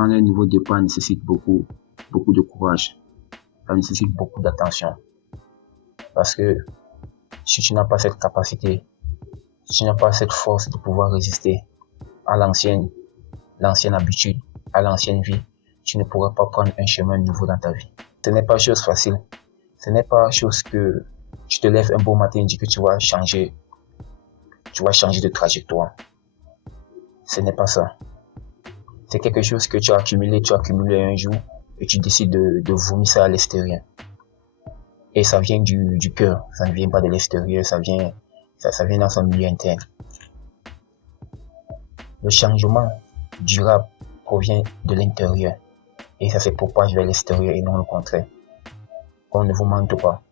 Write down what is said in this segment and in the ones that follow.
prendre un nouveau départ nécessite beaucoup de courage. Ça nécessite beaucoup d'attention. Parce que si tu n'as pas cette capacité, si tu n'as pas cette force de pouvoir résister à l'ancienne habitude, à l'ancienne vie, tu ne pourras pas prendre un chemin nouveau dans ta vie. Ce n'est pas chose facile. Ce n'est pas chose que tu te lèves un beau matin et dis que tu vas changer de trajectoire. Ce n'est pas ça. C'est quelque chose que tu as accumulé un jour et tu décides de vomir ça à l'extérieur. Et ça vient du cœur, ça ne vient pas de l'extérieur, ça vient dans son milieu interne. Le changement durable provient de l'intérieur et ça se propage vers l'extérieur et non le contraire. On ne vous mente pas.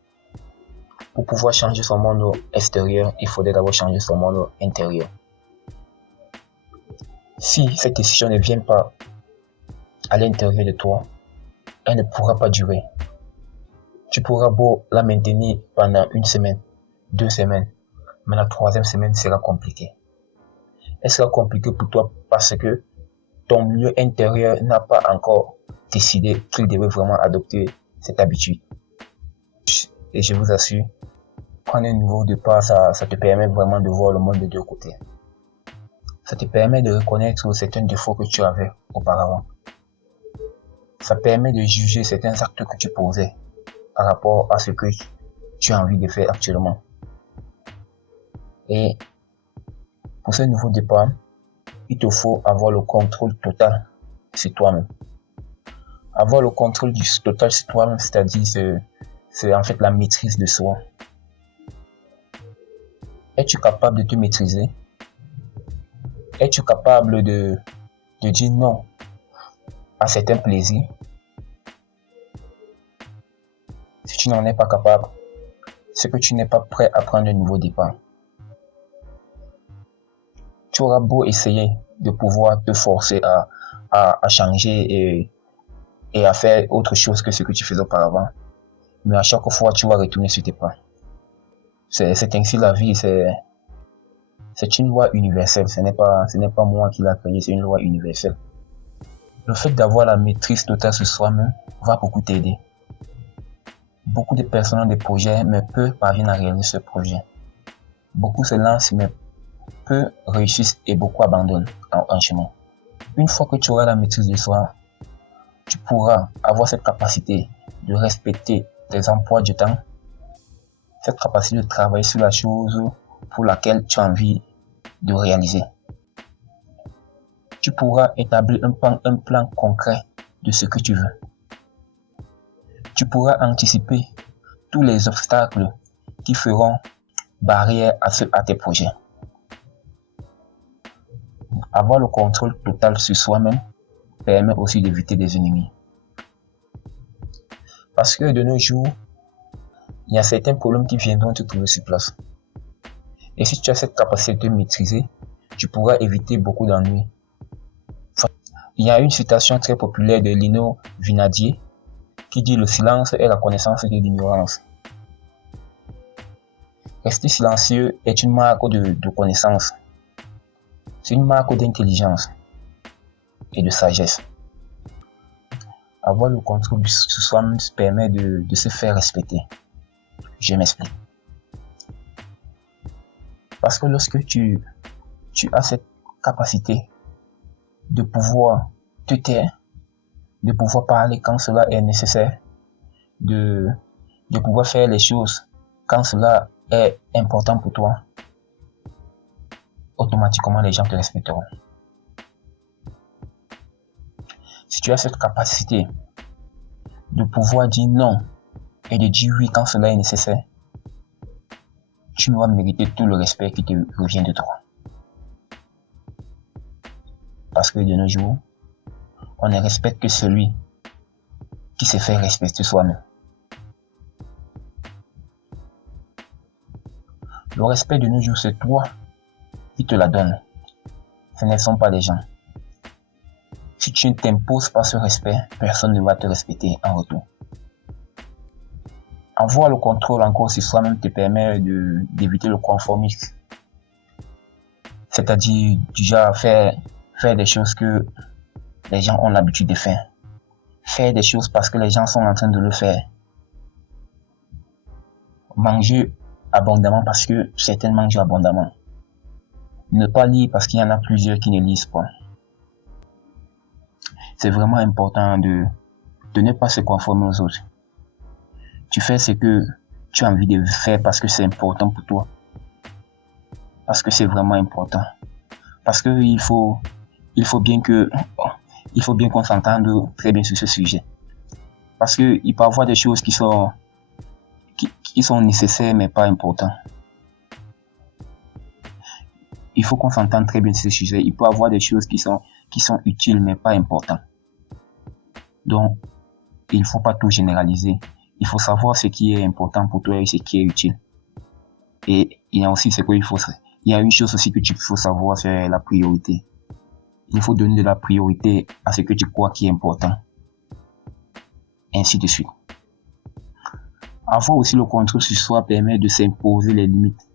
Pour pouvoir changer son monde extérieur, il faudrait d'abord changer son monde intérieur. Si cette décision ne vient pas à l'intérieur de toi, elle ne pourra pas durer. Tu pourras beau la maintenir pendant 1 semaine, 2 semaines, mais la 3e semaine sera compliquée. Elle sera compliquée pour toi parce que ton milieu intérieur n'a pas encore décidé qu'il devait vraiment adopter cette habitude. Et je vous assure, prendre un nouveau départ, ça te permet vraiment de voir le monde de 2 côtés. Ça te permet de reconnaître certains défauts que tu avais auparavant. Ça permet de juger certains actes que tu posais par rapport à ce que tu as envie de faire actuellement. Et pour ce nouveau départ, il te faut avoir le contrôle total sur toi-même. Avoir le contrôle total sur toi-même, c'est-à-dire c'est en fait la maîtrise de soi. Es-tu capable de te maîtriser? Es-tu capable de dire non à certains plaisirs? Si tu n'en es pas capable, c'est que tu n'es pas prêt à prendre un nouveau départ. Tu auras beau essayer de pouvoir te forcer à changer et à faire autre chose que ce que tu faisais auparavant. Mais à chaque fois, tu vas retourner sur tes pas. C'est ainsi la vie, c'est une loi universelle. Ce n'est pas moi qui l'a créée, c'est une loi universelle. Le fait d'avoir la maîtrise totale sur soi-même va beaucoup t'aider. Beaucoup de personnes ont des projets, mais peu parviennent à réaliser ce projet. Beaucoup se lancent, mais peu réussissent et beaucoup abandonnent en chemin. Une fois que tu auras la maîtrise de soi, tu pourras avoir cette capacité de respecter tes emplois du temps, cette capacité de travailler sur la chose pour laquelle tu as envie de réaliser. Tu pourras établir un plan concret de ce que tu veux. Tu pourras anticiper tous les obstacles qui feront barrière à tes projets. Avoir le contrôle total sur soi-même permet aussi d'éviter des ennemis. Parce que de nos jours, il y a certains problèmes qui viendront te trouver sur place. Et si tu as cette capacité de te maîtriser, tu pourras éviter beaucoup d'ennuis. Il y a une citation très populaire de Lino Vinadier qui dit: le silence est la connaissance de l'ignorance. Rester silencieux est une marque de connaissance. C'est une marque d'intelligence et de sagesse. Avoir le contrôle sur soi-même permet de se faire respecter. Je m'explique. Parce que lorsque tu as cette capacité de pouvoir te taire, de pouvoir parler quand cela est nécessaire, de pouvoir faire les choses quand cela est important pour toi, automatiquement les gens te respecteront. Si tu as cette capacité de pouvoir dire non et de dire oui quand cela est nécessaire, tu vas mériter tout le respect qui te revient de toi. Parce que de nos jours, on ne respecte que celui qui se fait respecter soi-même. Le respect de nos jours, c'est toi qui te la donne. Ce ne sont pas les gens. Si tu ne t'imposes pas ce respect, personne ne va te respecter en retour. Avoir le contrôle encore sur soi-même te permet d'éviter le conformisme. C'est-à-dire déjà faire des choses que les gens ont l'habitude de faire. Faire des choses parce que les gens sont en train de le faire. Manger abondamment parce que certains mangent abondamment. Ne pas lire parce qu'il y en a plusieurs qui ne lisent pas. C'est vraiment important de ne pas se conformer aux autres. Tu fais ce que tu as envie de faire parce que c'est important pour toi. Parce que c'est vraiment important. Parce que il faut bien qu'on s'entende très bien sur ce sujet. Parce que il peut y avoir des choses qui sont nécessaires mais pas importantes. Il faut qu'on s'entende très bien sur ce sujet. Il peut y avoir des choses qui sont utiles mais pas importantes. Donc, il ne faut pas tout généraliser. Il faut savoir ce qui est important pour toi et ce qui est utile. Et il y a aussi il y a une chose aussi que tu faut savoir, c'est la priorité. Il faut donner de la priorité à ce que tu crois qui est important. Ainsi de suite. Avoir aussi le contrôle sur soi permet de s'imposer les limites.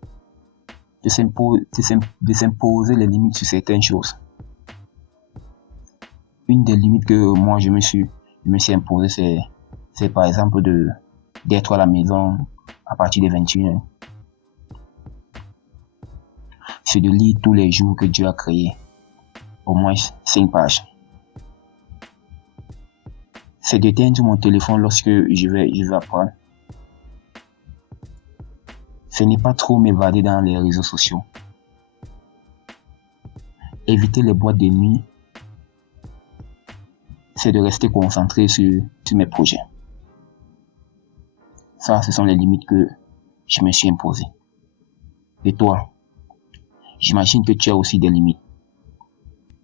De s'imposer les limites sur certaines choses. Une des limites que moi je me suis imposé, c'est par exemple d'être à la maison à partir des 21h. C'est de lire tous les jours que Dieu a créé. Au moins 5 pages. C'est d'éteindre mon téléphone lorsque je vais apprendre. Ce n'est pas trop m'évader dans les réseaux sociaux. Éviter les boîtes de nuit. C'est de rester concentré sur mes projets. Ça, ce sont les limites que je me suis imposées. Et toi, j'imagine que tu as aussi des limites.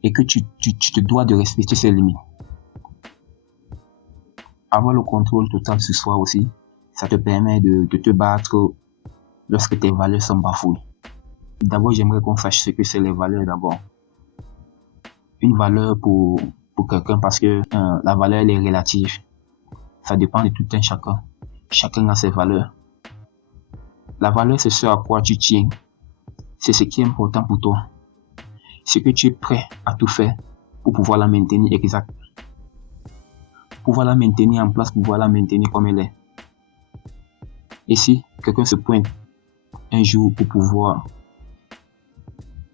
Et que tu te dois de respecter ces limites. Avoir le contrôle total sur soi aussi, ça te permet de te battre lorsque tes valeurs sont bafouées. D'abord, j'aimerais qu'on sache ce que c'est les valeurs d'abord. Une valeur pour quelqu'un, parce que la valeur elle est relative. Ça dépend de tout un chacun. Chacun a ses valeurs. La valeur, c'est ce à quoi tu tiens. C'est ce qui est important pour toi. Ce que tu es prêt à tout faire pour pouvoir la maintenir exacte. Pouvoir la maintenir en place, pouvoir la maintenir comme elle est. Et si quelqu'un se pointe un jour pour pouvoir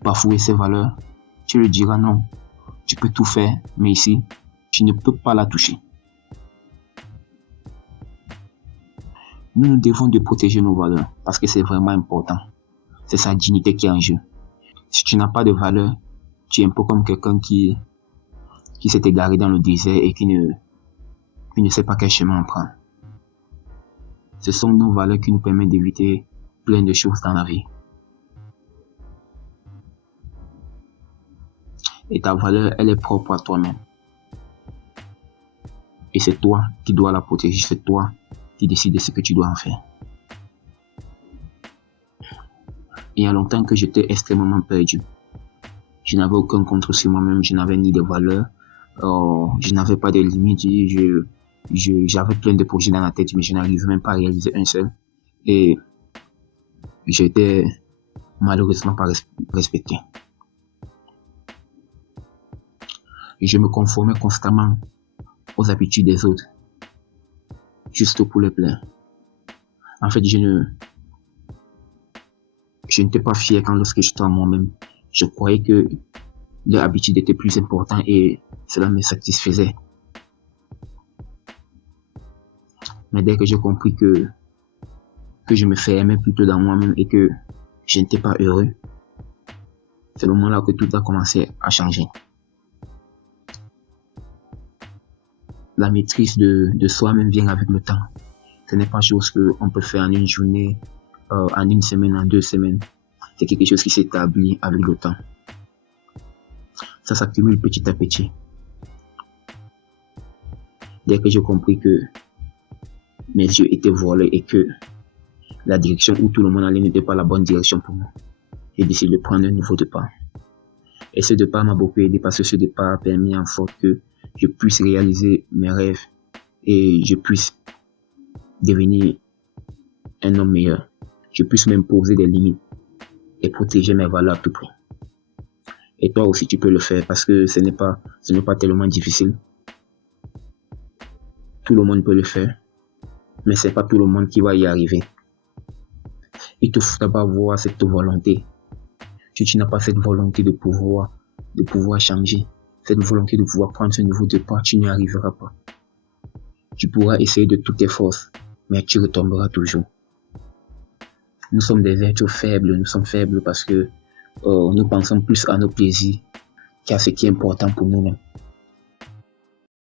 bafouer ses valeurs, tu lui diras non. Tu peux tout faire, mais ici, tu ne peux pas la toucher. Nous devons de protéger nos valeurs parce que c'est vraiment important. C'est sa dignité qui est en jeu. Si tu n'as pas de valeur, tu es un peu comme quelqu'un qui s'est égaré dans le désert et qui ne sait pas quel chemin prendre. Ce sont nos valeurs qui nous permettent d'éviter plein de choses dans la vie. Et ta valeur, elle est propre à toi-même. Et c'est toi qui dois la protéger, c'est toi qui décides de ce que tu dois en faire. Il y a longtemps que j'étais extrêmement perdu. Je n'avais aucun contrôle sur moi-même, je n'avais ni de valeurs, je n'avais pas de limites, j'avais plein de projets dans la tête, mais je n'arrivais même pas à réaliser un seul. Et j'étais malheureusement pas respecté. Je me conformais constamment aux habitudes des autres, juste pour les plaire. En fait, je n'étais pas fier lorsque j'étais en moi-même. Je croyais que leur habitude était plus importante et cela me satisfaisait. Mais dès que j'ai compris que je me fermais plutôt dans moi-même et que je n'étais pas heureux, c'est le moment là que tout a commencé à changer. La maîtrise de soi-même vient avec le temps. Ce n'est pas chose qu'on peut faire en une journée, en une semaine, en 2 semaines. C'est quelque chose qui s'établit avec le temps. Ça s'accumule petit à petit. Dès que j'ai compris que mes yeux étaient voilés et que la direction où tout le monde allait n'était pas la bonne direction pour moi, j'ai décidé de prendre un nouveau départ. Et ce départ m'a beaucoup aidé parce que ce départ a permis en sorte que je puisse réaliser mes rêves et je puisse devenir un homme meilleur. Je puisse m'imposer des limites et protéger mes valeurs à tout prix. Et toi aussi, tu peux le faire parce que ce n'est pas tellement difficile. Tout le monde peut le faire, mais c'est pas tout le monde qui va y arriver. Il te faut d'abord avoir cette volonté. Si tu n'as pas cette volonté de pouvoir changer, cette volonté de pouvoir prendre ce nouveau départ, tu n'y arriveras pas. Tu pourras essayer de toutes tes forces, mais tu retomberas toujours. Nous sommes des êtres faibles, nous sommes faibles parce que nous pensons plus à nos plaisirs qu'à ce qui est important pour nous-mêmes.